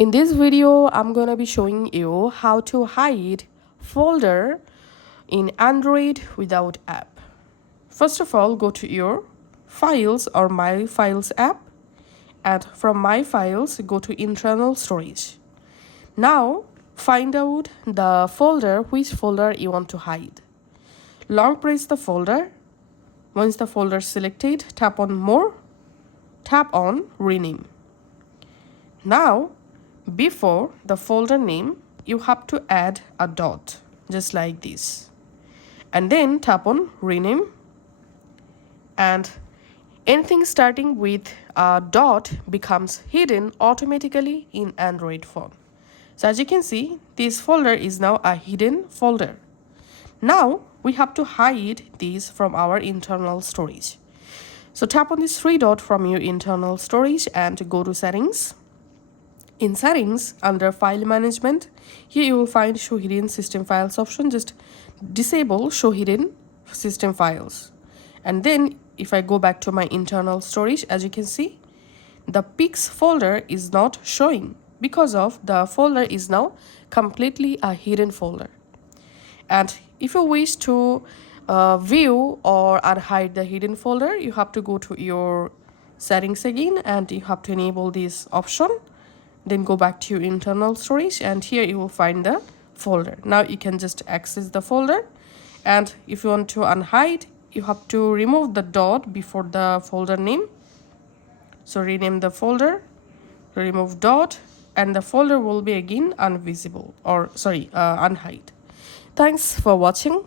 In this video, I'm gonna be showing you how to hide folder in Android without app. First of all, go to your Files or My Files app, and from My Files, go to Internal Storage. Now, find out the folder, which folder you want to hide. Long press the folder. Once the folder is selected, tap on More, tap on Rename. Now, before the folder name, you have to add a dot, just like this. And then tap on Rename. And anything starting with a dot becomes hidden automatically in Android phone. So as you can see, this folder is now a hidden folder. Now, we have to hide these from our internal storage. So tap on this three dot from your internal storage and go to Settings. In Settings, under File Management, here you will find Show Hidden System Files option. Just disable Show Hidden System Files. And then if I go back to my internal storage, as you can see, the Pics folder is not showing because of the folder is now completely a hidden folder. And if you wish to view or unhide the hidden folder, you have to go to your settings again and you have to enable this option. Then go back to your internal storage and here you will find the folder. Now you can just access the folder, and if you want to unhide, you have to remove the dot before the folder name. So rename the folder, remove dot, and the folder will be again unvisible, or unhide. Thanks for watching.